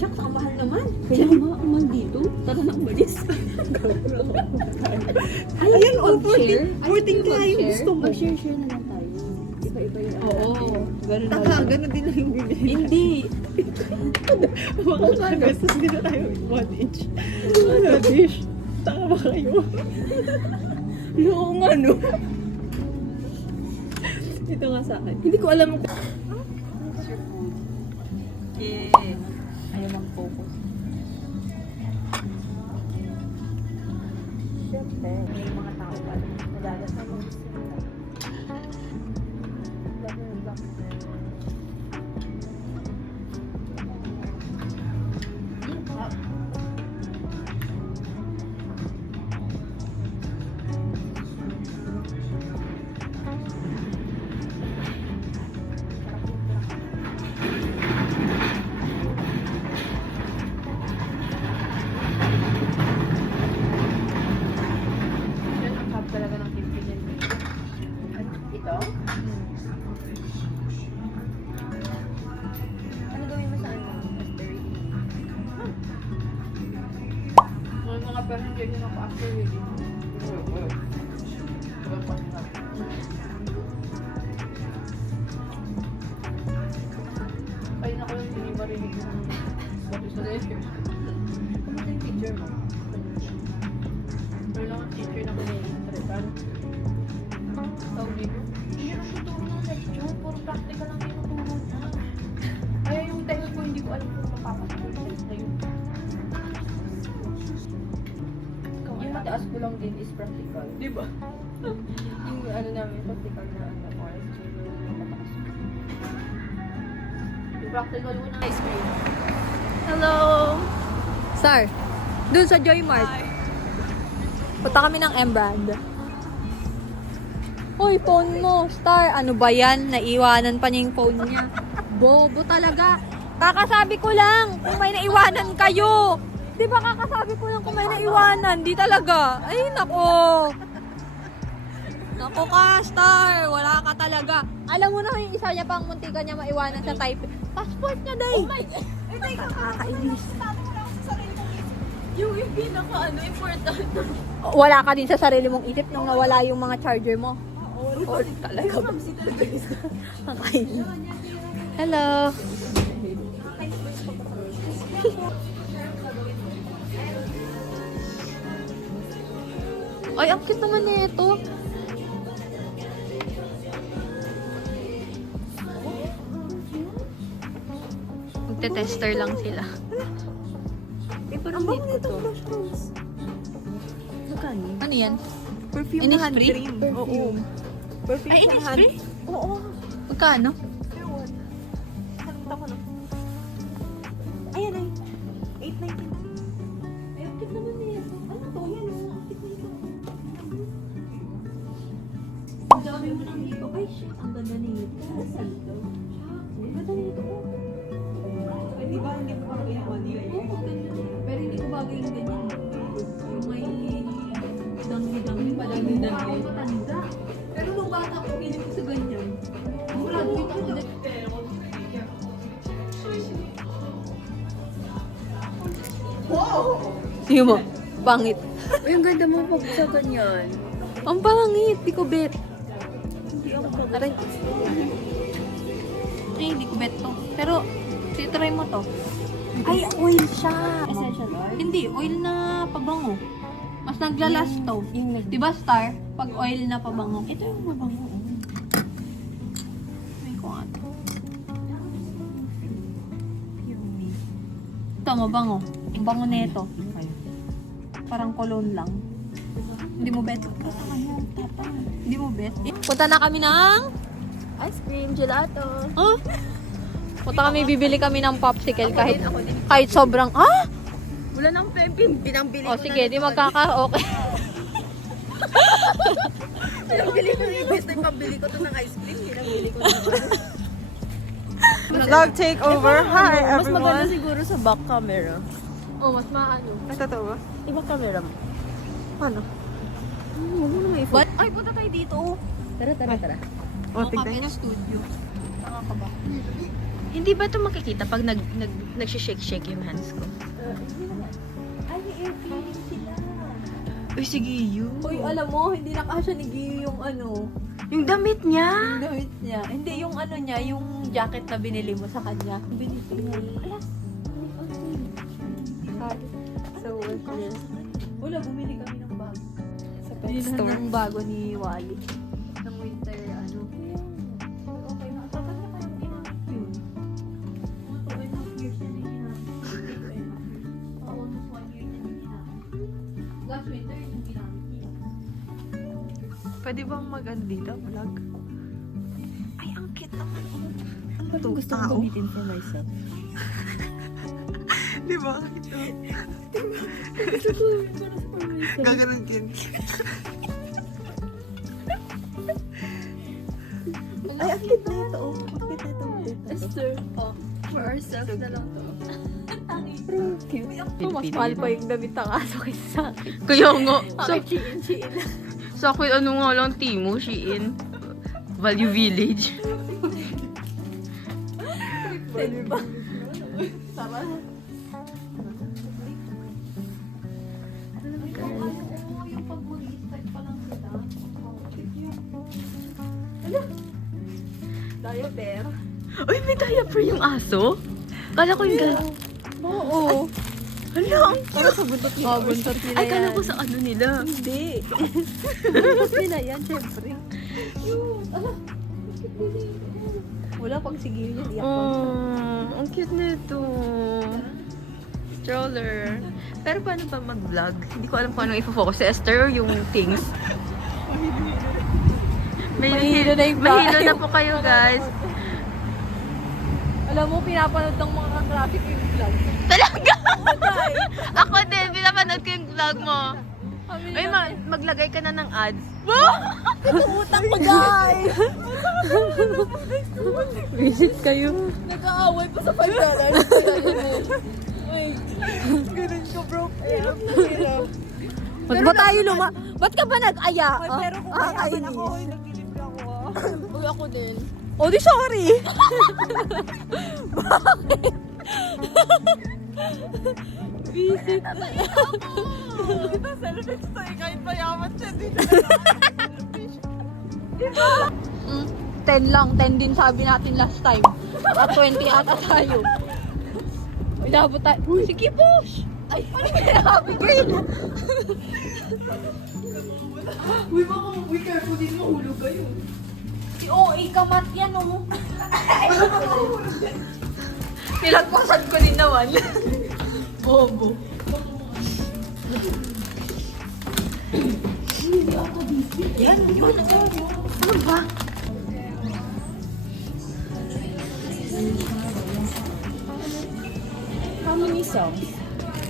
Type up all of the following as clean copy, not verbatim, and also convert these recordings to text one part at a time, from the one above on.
Shucks, ang mahal naman. Kaya nga, ang mahal dito. Tara na umalis. Ayan, oh, 14 tayo. Gusto mo. Mag-share na lang tayo. Iba-iba yung Oo. Ganun din lang yung bibili. Hindi. Mga gastos din na tayo 1 each. Ano, dish? Taka ba kayo? Oo nga, no? Ito nga sa akin. Hindi ko alam. Yeah. Ayaw mag-focus. Siyempre, may mga tao pa. Nadalasal mo. Talaga ng 50 din. Ito? Ano gawin mo sa ano? May mga pero hindi nyo ako after reading. Ay, naku lang, hindi marinig mo. Bakit sa lecture? Kamusta yung teacher mo? Pero lang ang teacher na kuniintry. Paano? Tawag dito? Hindi na tuturo ng lecture. Puro practical lang yung tuturo niya. Ay, yung text ko, hindi ko alam kung mapapasok yung text na yun. Yung mataas ko lang din is practical. Di ba? Yung ano namin, practical na ano, RSG. Yung mataas ko. Yung practical mo na ice cream. Hello! Sir, dun sa Joy Mart. Punta kami ng M-Brand. Hoy, phone mo, Star. Ano ba yan? Naiwanan pa niya yung phone niya. Bobo talaga. Kakasabi ko lang kung may naiwanan kayo. Di ba kakasabi ko lang kung may naiwanan? Di talaga. Ay, nako. Nako ka, Star. Wala ka talaga. Alam mo na yung isa niya pang muntika niya maiwanan sa type. Passport niya, day. Oh my God. Nakakainis. Yung pinaka important. Wala ka din sa sarili mong isip nung nawala yung mga charger mo. Or talaga ba? Nakakainis. Hello. Ay, ang cute naman nito. Magte-tester lang sila. Ang bango nito blush rose. Magkano? Ano yan? Perfume Innisfree? na hand cream. Oo. Perfume Ay, sa Innisfree? hand. Oo. Magkano? Ewan. Nakalimutan ko na. Ayan ay. 8.99. Ay, ang cute naman nito. Ano to? Yan o. Ang cute nito. Ang dami mo nang dito. Ay, shit. Ang ganda nito. Saan ito? Ang ganda nito. Ay, di ba hindi ko bagay yung one year? Oo, ganda nito. Pero hindi ko bagay yung ganyan. Yung may dangli-dangli pa, dangli-dangli. Ako matanda. Pero nung bata ko, hindi ko sa ganyan. Graduate ako na. Wow! Sino mo? Pangit. Ay, ang ganda mo pag sa ganyan. Ang pangit. Di ko bet. Hindi ako pag... Aray. Ay, di ko bet to. Pero, titry mo to. Ay, oil siya! Essential oil? Hindi, oil na pabango. Mas naglalas to. Yung nag... Diba, Star? Pag oil na pabango. Ito yung mabango. May ko nga to. Yummy. Ito, mabango. Ang bango neto. Parang cologne lang. Hindi mo bet? Hindi mo bet? Punta na kami ng... Ice cream, gelato. Punta kami, bibili kami ng popsicle Ako kahit din. kahit sobrang... Ah! Wala nang pinambili O sige, di magkaka-okay. Pinambili ko yung best na pambili ko to ng ice cream. Pinambili ko naman. Vlog takeover. Hi, Mas maganda everyone. siguro sa back camera. O, mas maano. Ay, totoo ba? Ibang camera mo. Paano? Huwag mo na may But, ay, punta tayo dito. Tara. O, tignan. studio. Tanga ka ba? Hindi ba ito makikita pag nag-shake yung hands ko? Ay, may air feeling sila. Uy, sige yun. Uy, alam mo, hindi na kasya ni Gio yung ano, Yung damit niya. yung damit niya. Hindi, yung ano niya, yung jacket na binili mo sa kanya. Binili niya. Alas, So, what's this? wala, bumili kami ng bago. Sa pet Bilhan store. ng bago ni Wally. Ng winter, ano. Okay na. Tagal na kayong ginamit yun. Mga 2.5 years na din ginamit. 2.5 years. Almost 1 year na din ginamit. Last winter, yung ginamit niya. Pwede bang mag-ano dito? Vlog? Ay, ang cute naman. Ano ba ito? Gusto kong gamitin for myself. Di ba? Gaganon kin. Ay, ang cute na ito. Oh. Ang cute na ito. Esther, oh, for ourselves na lang to. Cute. Mas mahal pa yung damit ng aso kaysa sa akin. Kaya nga. Bakit chiin-chiin? Sa akin, ano nga lang, Timo, Shein. Value Village. Pwede ba? Tama. Yung pag mag-start pa lang sila. Ano? Diaper. Uy, may diaper yung aso? Kala ko yung gano'n. Oo. Hala, ang Para sa buntot nila. Oh, buntot nila Ay, kala yan. ko sa ano nila. Hindi. Buntot nila yan, syempre. Wala pag sige yun. Iyak ko. Oh, ang cute nito. Stroller. Pero paano ba mag-vlog? Hindi ko alam kung anong i-focus. Si Esther or yung things? Mahilo na yung Mahilo na po kayo, guys. Alam mo, pinapanood ng mga ka-traffic yung vlog. Talaga? Ako din, pinapanood ko yung vlog mo. Ay, maglagay ka na ng ads. Utang ko, guys! Visit kayo. Nag-aaway pa sa $5. Ganun ko, bro. Hirap na hirap. Ba't ba tayo Ba't ka ba nag-aya? Pero kung kayaman ako, ay, naglilibre ako ah. Uy, ako din. Oh, di sorry. Bakit? Visit na. Ito, celebrate to eh. Kahit mayaman siya, di na. 10 lang. 10 din sabi natin last time. At 20 ata tayo. Inabot tayo. Sige, push! Ay, ano ba sinabi ko yun? Uy, baka mag-be careful din mahulog kayo. Si OA kamat yan, oh. Nilagpasan ko din naman. Bobo. Yan, yun. Ano ba? How many songs?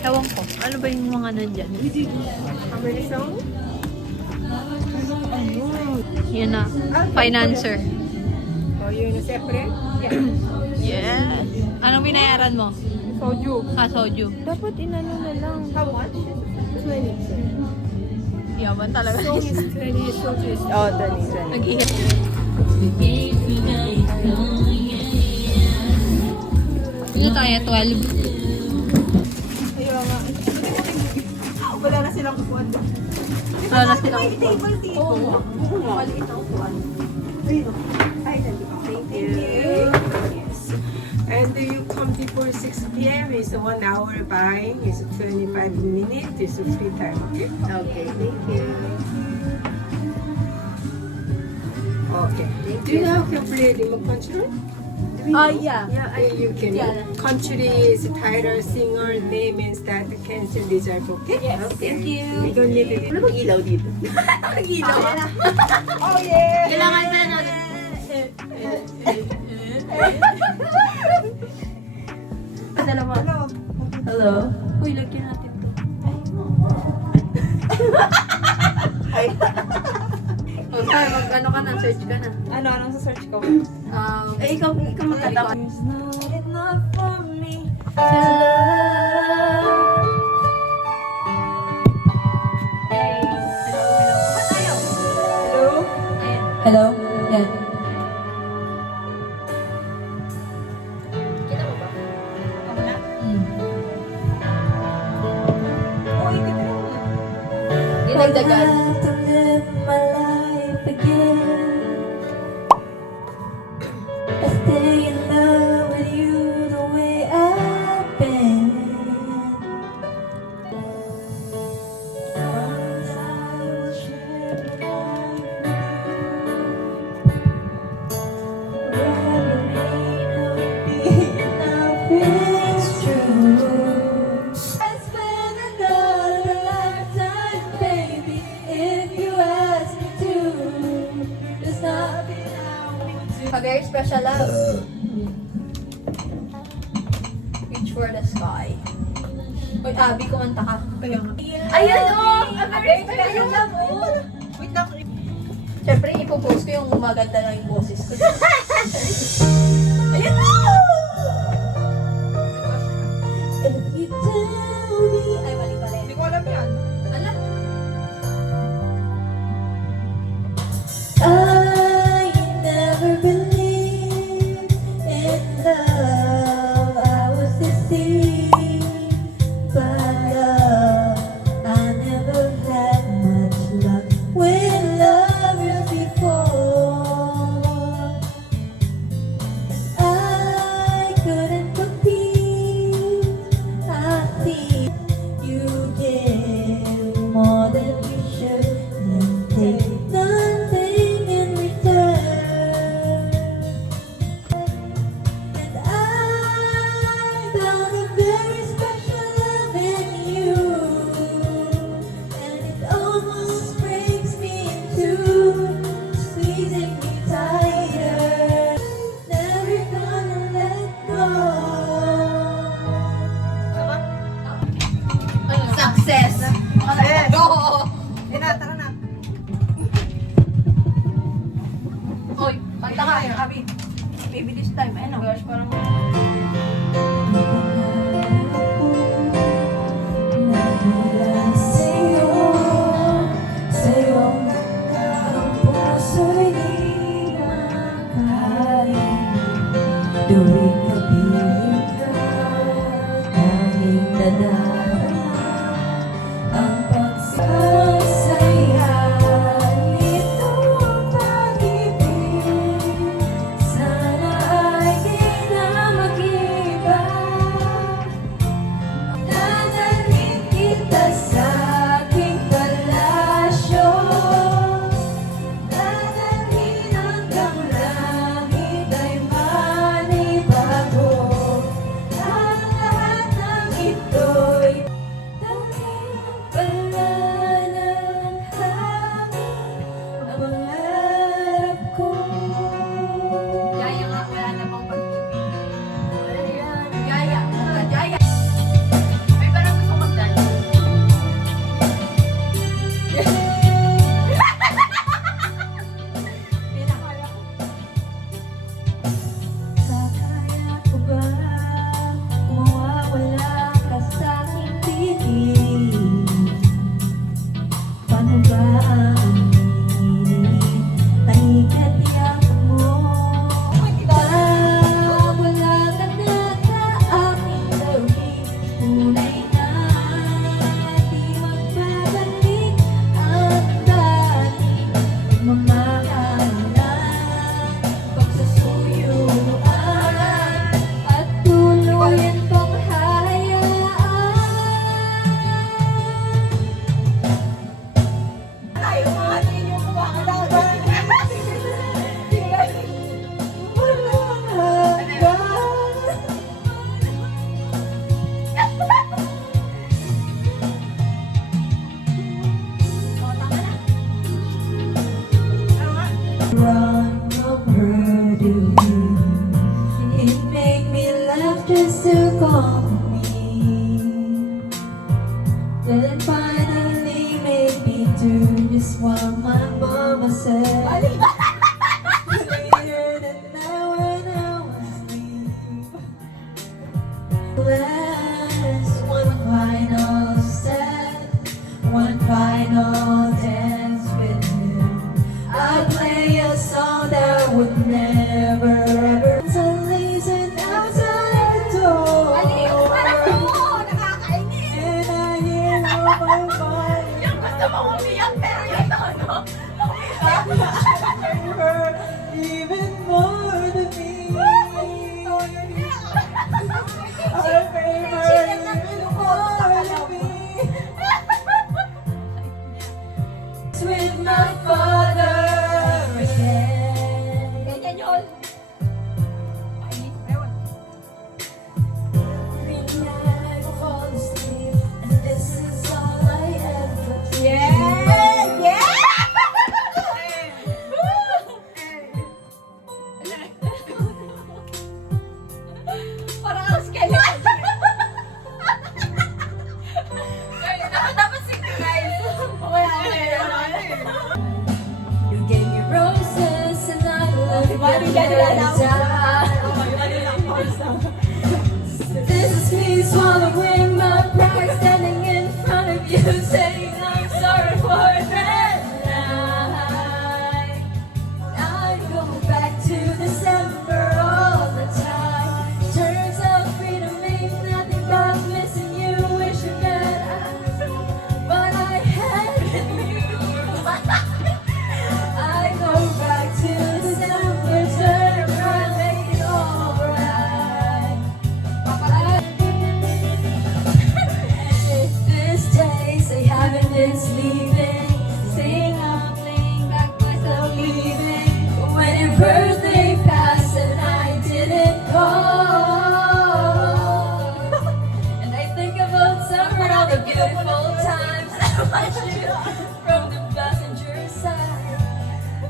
Ewan ko. Ano ba yung mga nandyan? How many songs? Yan na. Financer. Oh, yun na separate? Yes. Anong binayaran mo? Soju. Soju. Dapat inano na lang. How much? 20. Yaman talaga. Song is 20, soju is... Oh, 20. Nag-ihit. Ano tayo? 12? Ayun nga. Wala na silang kukuhan ba? Wala na silang May table dito. Oo. Maliit ang kukuhan. Ayun. Ay, nandito. Thank you. Yes. And you come before 6 p.m. It's 1 hour buying. It's 25 minutes. It's free time. Okay? Okay. Thank you. Okay. Do you know how to play remote control? Yeah. Yeah, you can. Yeah. Country is title, singer, name, and start, cancel, reserve. Okay? Yes, Okay. thank you. We don't need it. Ano mag-ilaw dito? Mag-ilaw? Oh, yeah! Kailangan na natin. Hello. Hello? Uy, lagyan natin O, sir, mag-ano ka na, search ka na. Ano, anong sa search ko? Ikaw magtatanong. It's not enough for me to love. Hello? Yan. Kita mo ba? Ako na? Oh, Dinagdagan. To live my life again. I stay in love with you the way I've been. Once I will share my life with you. Rather may not be enough, it's true. I spend another lifetime, baby, if you ask me to. There's nothing I would do. A very special love. Reach for the sky. Uy, Abby, kumanta ka. Kaya nga. Ayan o! A very special love o! Wait lang. Siyempre, ipopost ko yung maganda na yung boses ko. Ayan o! If you tell me Ay, mali pala Hindi yun. ko alam yan. Ala? I never believed in love, I was deceived by love. I never had much luck with lovers before. I do just what my mama said. Later that night when I was asleep, last one final step, one final dance with him. I play a song that would never ever leaves it outside the door. And I hear all my body. Her even more than me. I pray her even more than me. With my father again. Ganyan yun. Every night I fall asleep, and this is all I ever dream. Yeah! Yeah! Parang ang skeleton. Dapat synchronize. You gave me roses and I love you Balik ka nila lang. This is me swallowing my pride, standing in front of you, saying I'm sorry for that night. I go back to December all the time. Turns out freedom ain't nothing but missing you, wishing that but I had you. I go back to December, turn around, make it alright. These days I haven't been sleeping, staying up, laying back myself leaving. When your birthday passed and I didn't call, and I think about summer, all the beautiful times I watched you from the passenger side.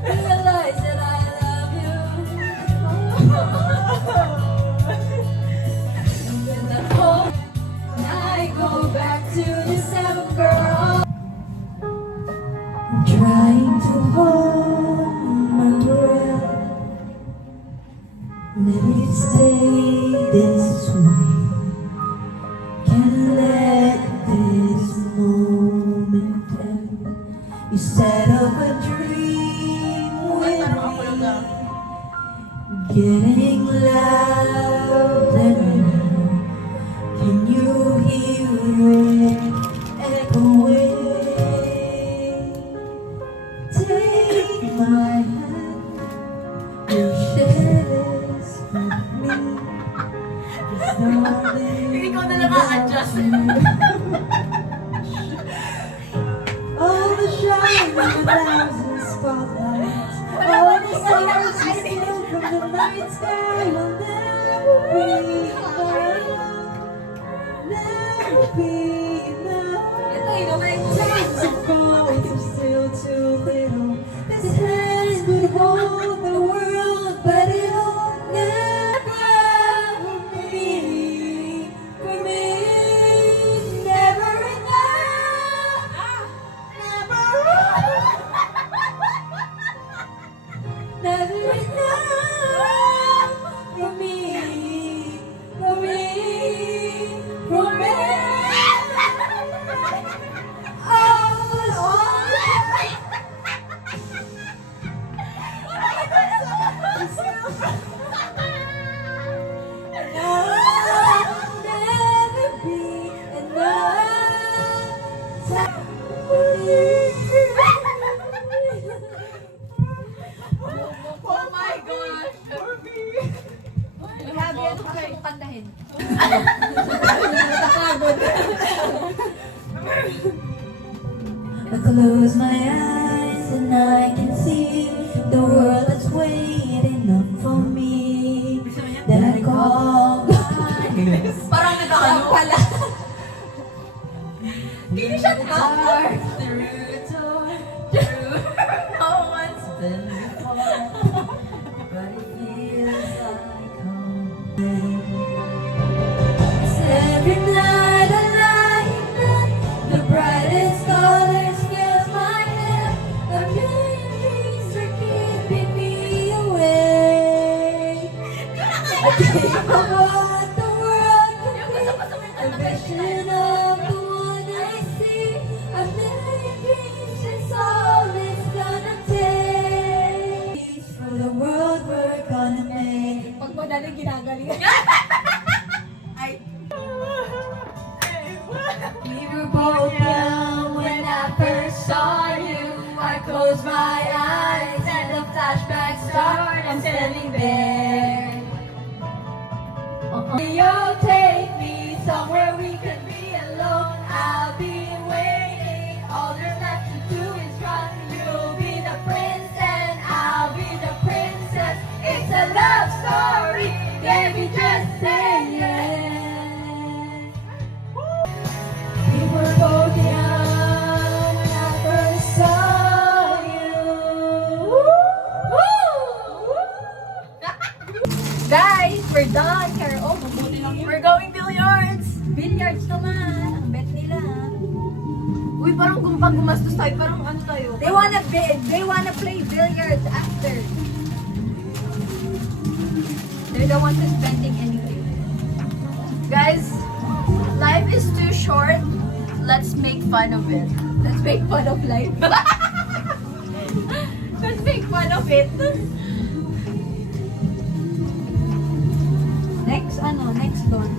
Realize that I love you. And in the home, I go back to December. I'm trying to hold my breath. Let it stay this way. Can't let this moment end. You set up a dream with me, getting louder. Can you hear it echoing? Take my hand, you share this with me. It's Hindi ko na naka-adjust. all the shine of a thousand spotlights, all the stars we steal from the night sky will never be enough, never be enough. Ito, hinumay mo. Times are going, I'm still too little. This hand could hold the world, but it'll never for me, never enough, never enough for me, for me, for me. Oh my gosh! Grabe, ano gusto mong kantahin? I close my eyes and I can see the world that's waiting up for me. Then I call my Parang nagkakano pala. Hindi siya dark through the door. No one's been before, but it feels like home. Every night I lie in bed, the brightest colors fill my close my eyes and the flashbacks start. I'm standing there. You'll take me somewhere we can be alone. I'll be waiting. All there's left to do is run. You'll be the prince and I'll be the princess. It's a love story. Baby, just say yes. We were both young when I first saw you. Guys, we're done. We're going billiards. Billiards naman. Ang bet nila. Uy, parang kung pag gumastos tayo, parang ano tayo? They wanna play billiards after. They're the ones who's spending anyway. Guys, life is too short. Let's make fun of it. Let's make fun of life. Let's make fun of it. Next doon.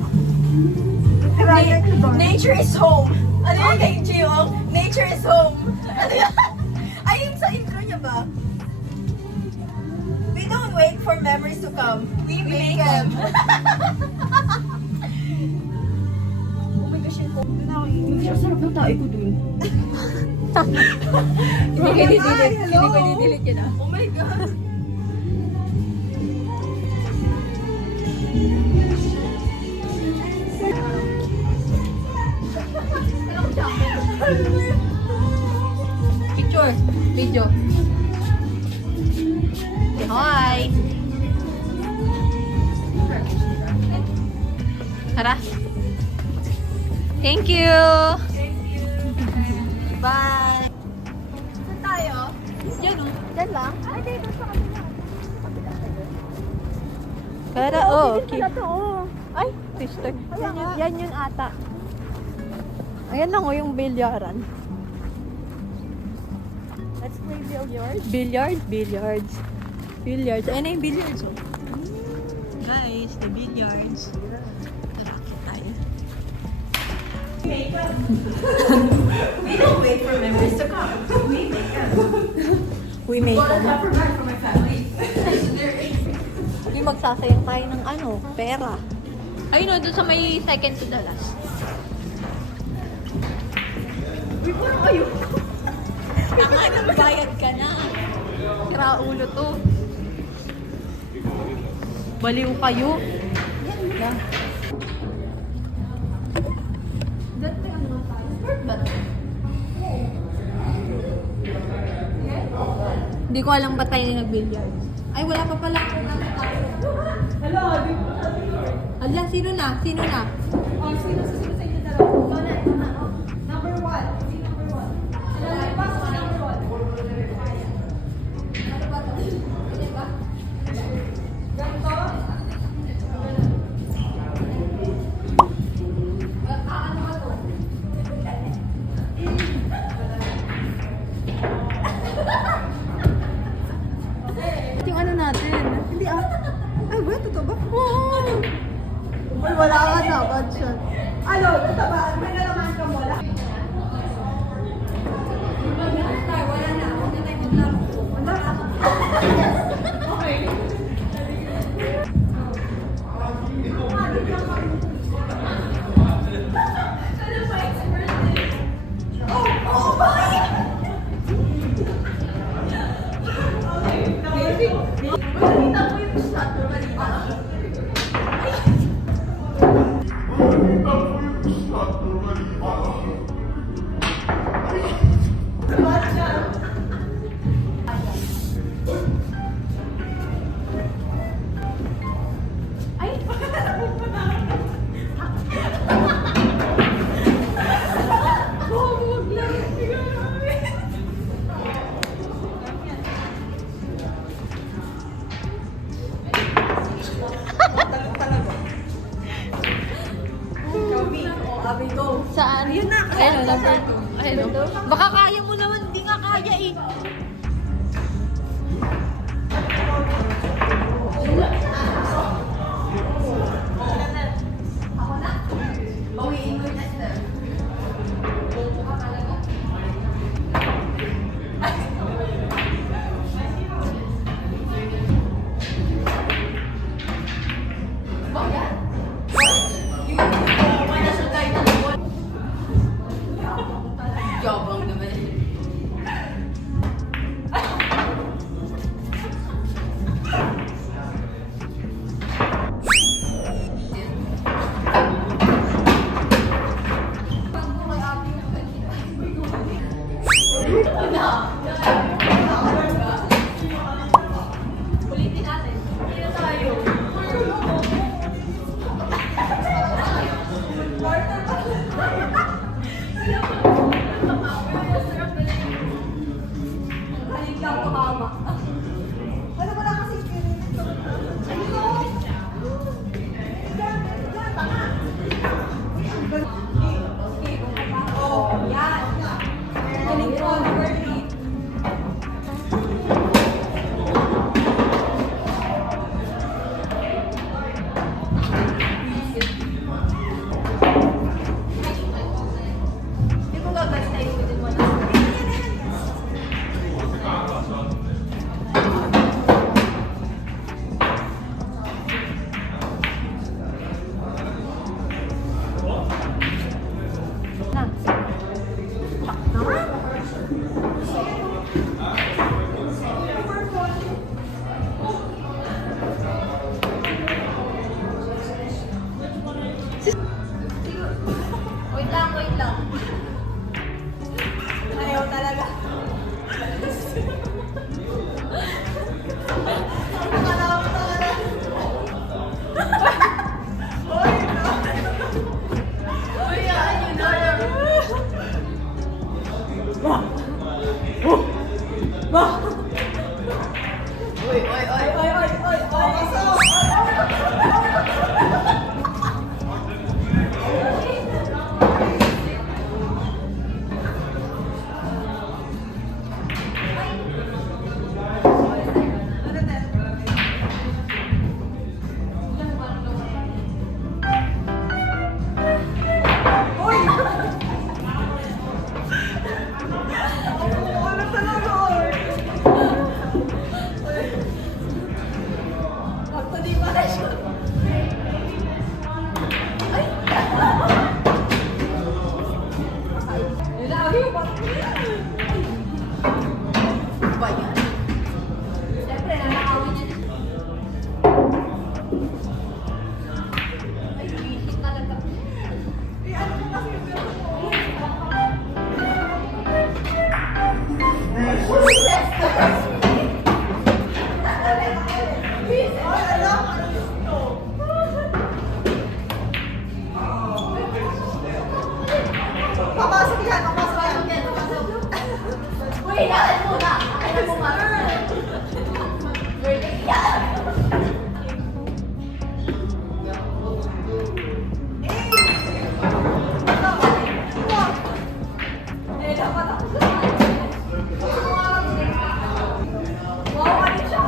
Nature is home. Ano yung kay Gio? Nature is home. Ano yan? Ay, yung sa intro niya ba? We don't wait for memories to come. We make them. Oh my gosh, yung doon ako iinig. Sarap ng tayo ko dun. Hindi ko i-delete. Hindi ko i-delete yun ah. Oh my God. Picture. Video. Hi. Tara. Thank you. Bye. Saan tayo? Yan o. Diyan lang? Ay, dito sa kanila. Kara, oh, okay. Ay, Sister. Yan yun ata. Ayan lang o yung bilyaran. let's play billiards. Billiards. Ayan na yung billiards oh. Guys, the billiards. Tara, akit tayo. We don't wait for memories to come. We make them. We make Well, them. I for my family. Hindi magsasayang tayo ng pera. Ayun o, doon sa may second to the last. Uy, parang ayun. Tanga, nagbayad ka na. Sira ulo to. Baliw kayo. Yan. Dati ano tayo? Sport ba? Hindi ko alam ba tayo nag-billiards. Ay, wala pa pala ako na tayo. Hello, di ba? Ala, sino na? Oh, sino sa inyo dalawa? Ito na. Oh. Number 1. Si number 1. Sila na pass sa number 1. Ano ba ito? Pwede ba? Ganito? Ano ba ito? Yung ano natin? Hindi ah. Ay, ba? Totoo ba? Oo. Uy, wala ka na. Bad shot. Ano? Totoo ba? May nalaman ka mo? Wala. Wala na. Huwag na tayo maglaro. Wala. Okay. Saan? Ayun na. Ayun, number 2. Ayun. Baka kaya mo naman. Hindi nga kaya eh. Ulitin natin. Hindi na tayo. Halik lang ko hama. Ano ba na kasi Oh, yan. Galing ko. Perfect. Hindi ko gagawin na ikutin mo na. Na. Wait lang, wait lang. Ayaw talaga. Uy, ano na? Siyempre, nanakawin niya. Ay, visit talaga. Papasok yan, papasok yan. Uy, lahat muna! Ano mo nga? Yan! Eh, dapat ako sa wow, ano siya?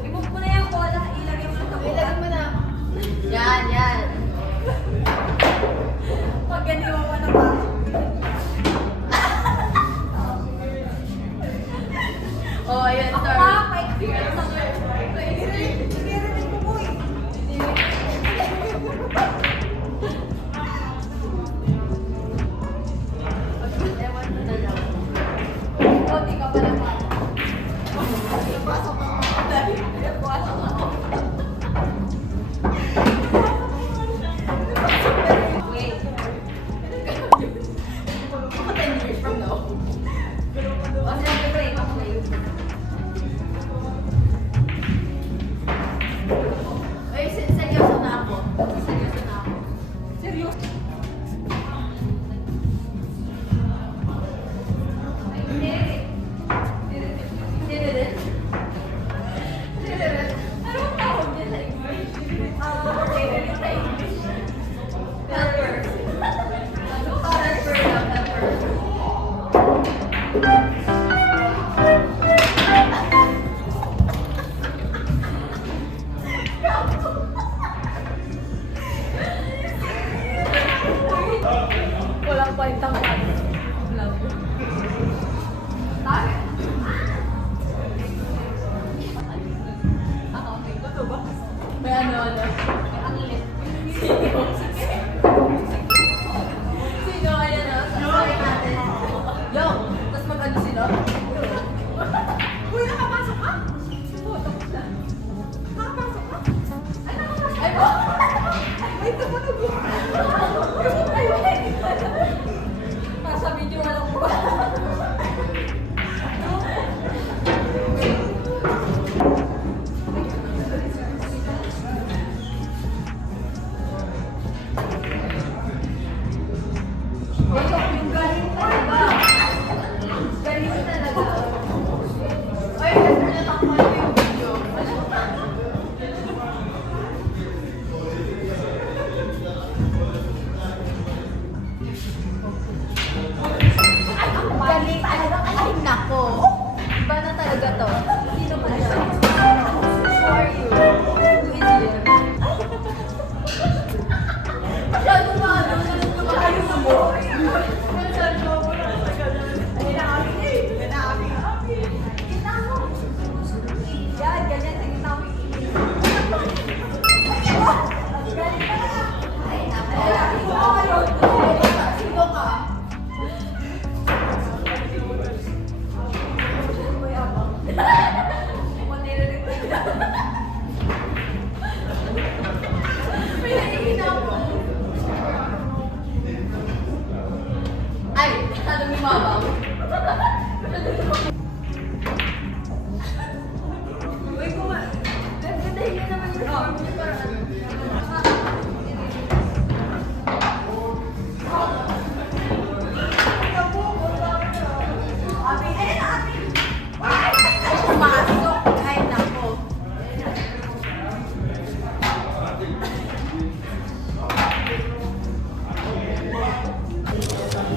Ibog mo na yung cola, ilagay mo na sa cola. Ilagay mo na. Yan, yan. Pag ganito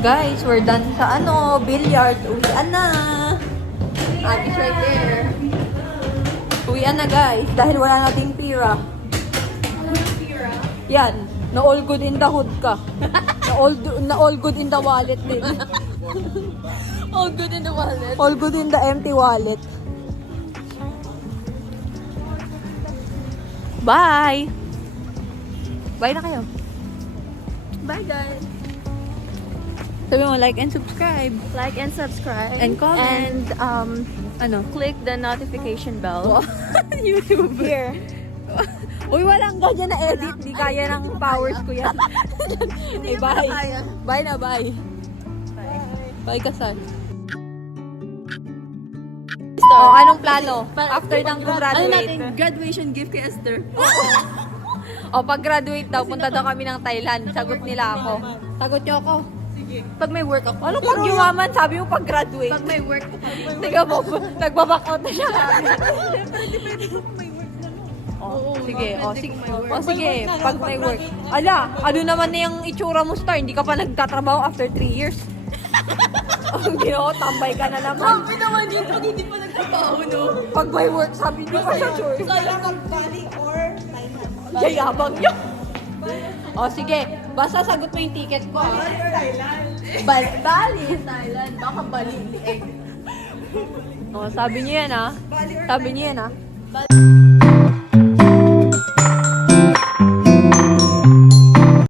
Guys, we're done sa billiard. Uwian na. Abby's right there. Uwian na guys, dahil wala nating pira. Yan, na all good in the hood ka. na all good in the wallet din. All good in the wallet. All good in the empty wallet. Bye! Bye na kayo. Bye guys. Sabi mo, like and subscribe. Like and subscribe. And comment. And click the notification bell. YouTube. Here. Uy, walang ganyan na edit. Di kaya ng powers ko yan. Okay, bye. Bye na, bye. Bye, Kasal. Oh, anong plano? After ng graduate. Graduation gift kay Esther. O, pag-graduate daw, punta daw kami ng Thailand. Sagot nila ako. Sagot niyo ako. Pag may work ako. Ano pag yumaman? Sabi mo pag-graduate. Pag may work ako. Tingnan mo, nagbaback out na siya. Oo, Sige, sige. may work. Sige, pag may work. Ala, ano naman na yung itsura mo, Star? Hindi ka pa nagtatrabaho after 3 years. Ang ginawa, tambay ka na naman. naman yun pag hindi pa nagtrabaho, no? Pag may work, sabi niyo pa siya, sure. Sayang ang Yayabang niyo. O, sige. Basta sagot mo yung ticket ko. Bali, Thailand. Baka Bali. O, sabi niyo yan, ha? Sabi niyo yan, ha?